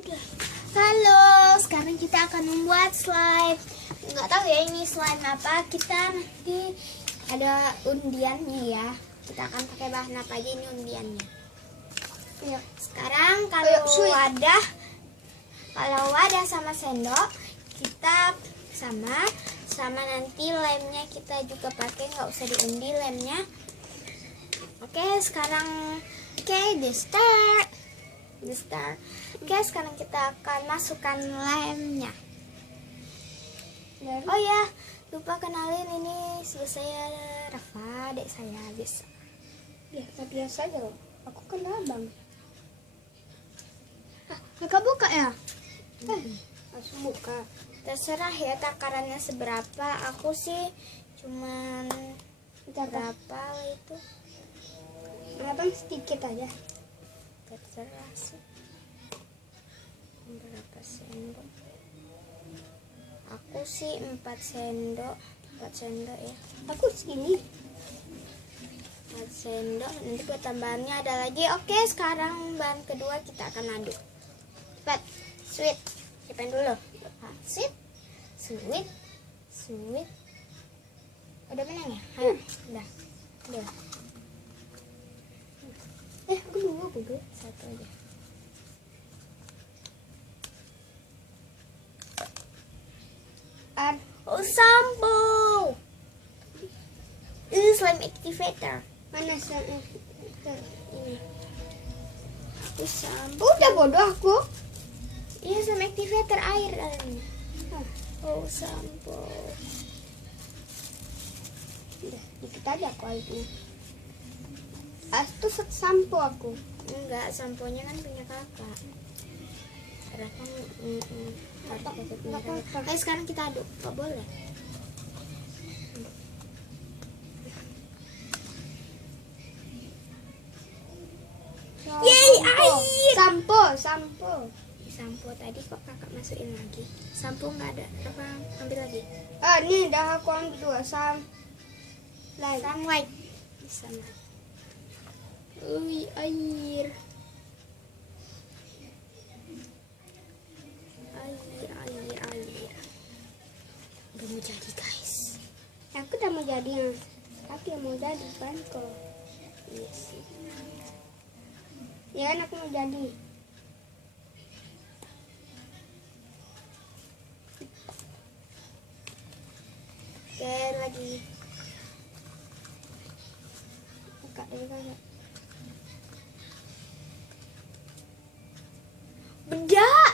Halo, sekarang kita akan membuat slime. Nggak tahu ya ini slime apa. Kita nanti ada undiannya ya. Kita akan pakai bahan apa aja ini undiannya. Yuk, sekarang kalau wadah sama sendok kita sama nanti lemnya kita juga pakai, nggak usah diundi lemnya. Oke, sekarang the start. Oke, sekarang kita akan masukkan lemnya. Oh ya, lupa kenalin ini saya Rafa, adik saya bisa. Ya, biasa aja loh. Aku kan abang. Kakak buka ya? Langsung buka. Terserah ya takarannya seberapa. Aku sih cuman berapa itu? Abang sedikit aja. Terserah sih. Berapa sendok? Aku sih 4 sendok ya. Aku segini. 4 sendok. Nanti buat tambahannya ada lagi. Oke, sekarang bahan kedua kita akan aduk. Cepat, sweet. Siapin dulu. Sweet. Udah menang ya? Udah. Aku dulu. Satu aja. Sampo. Ini slime activator. Mana ini? Aku sampo. Udah bodoh aku. Iya, slime activator air dalamnya. Sampo. Udah, dikit aja aku airnya. Itu sampo aku. Enggak, samponya kan punya kakak. Rafa Ayo sekarang kita aduk. Nggak boleh. Yeay, air. Sampo tadi kok kakak masukin lagi. Sampo nggak ada. Rafa ambil lagi. Ini dah aku ambil dua Sunlight. Bisa lah. Air. Udah mau jadi guys. Aku udah mau jadi. Aku yang mau jadi kan kok. Iya sih. Ya kan aku mau jadi. Oke, lagi. Buka dulu kan. Bedak.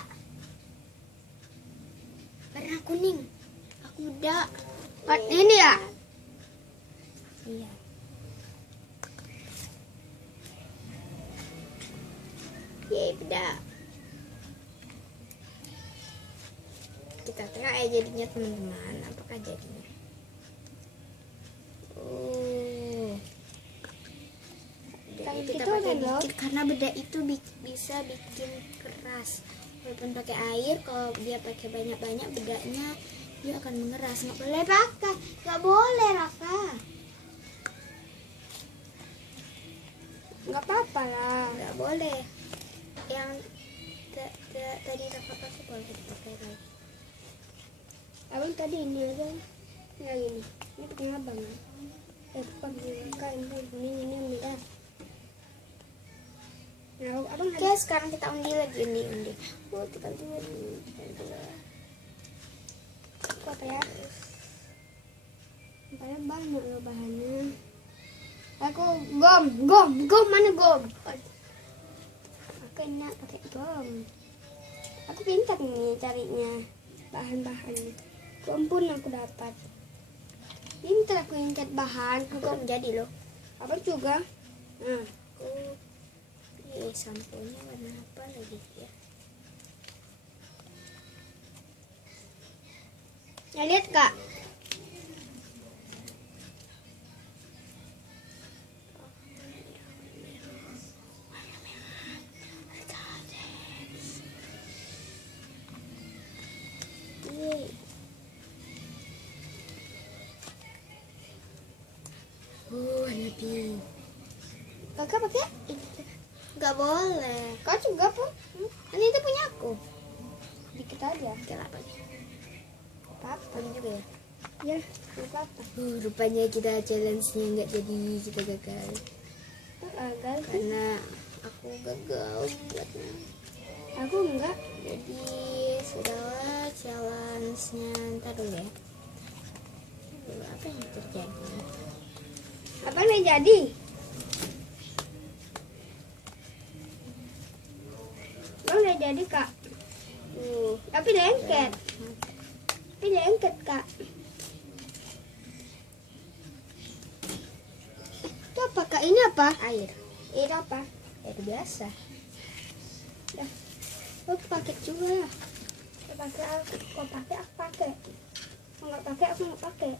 Warna kuning. Aku bedak. Ini ya? Iya. Yeay, bedak. Kita tengok ya jadinya teman-teman. Apakah jadinya? Kita pakai dikit karena bedak itu bisa bikin keras. Walaupun pakai air, kalau dia pakai banyak-banyak bedaknya dia akan mengeras. Nggak boleh pakai, nggak boleh Raka. Nggak apa-apa lah. Nggak boleh. Yang tadi Raka pakai boleh dipakai lagi. Abang tadi ini aja. Yang ini. Ini pakai abang. Bukan ini beda. Nah, abang Oke, sekarang kita undi lagi. Tinggal dua. Kuat ya. Banyak banget loh bahannya. Aku gom mana gom? Aku enak pakai gom. Aku pintar nih carinya bahan-bahannya. Ampun aku dapat. Pintar aku ingat bahan. Aku menjadi loh. Abang juga. Nah. Samponya warna apa lagi ya? Ya lihat kak. Warna pink. Kakak pakai? Nggak boleh. Kau juga pun. Ini itu punya aku. Dikit aja. Kenapa nih? Apa-apa. Ini juga ya. Ya, nggak apa-apa. Rupanya kita challenge-nya nggak jadi, kita gagal. Agak. Karena aku gagal buatnya. Aku enggak. Jadi sudahlah challenge-nya. Ntar dulu ya. Dulu apa yang terjadi? Apa yang jadi? Bang udah jadi kak. Tapi lengket. Tapi lengket kak. Itu apa kak? Ini apa? Air. Ini apa? Air biasa. Oh pakai juga ya. Kau pakai aku pakai. Kalau nggak pakai aku nggak pakai.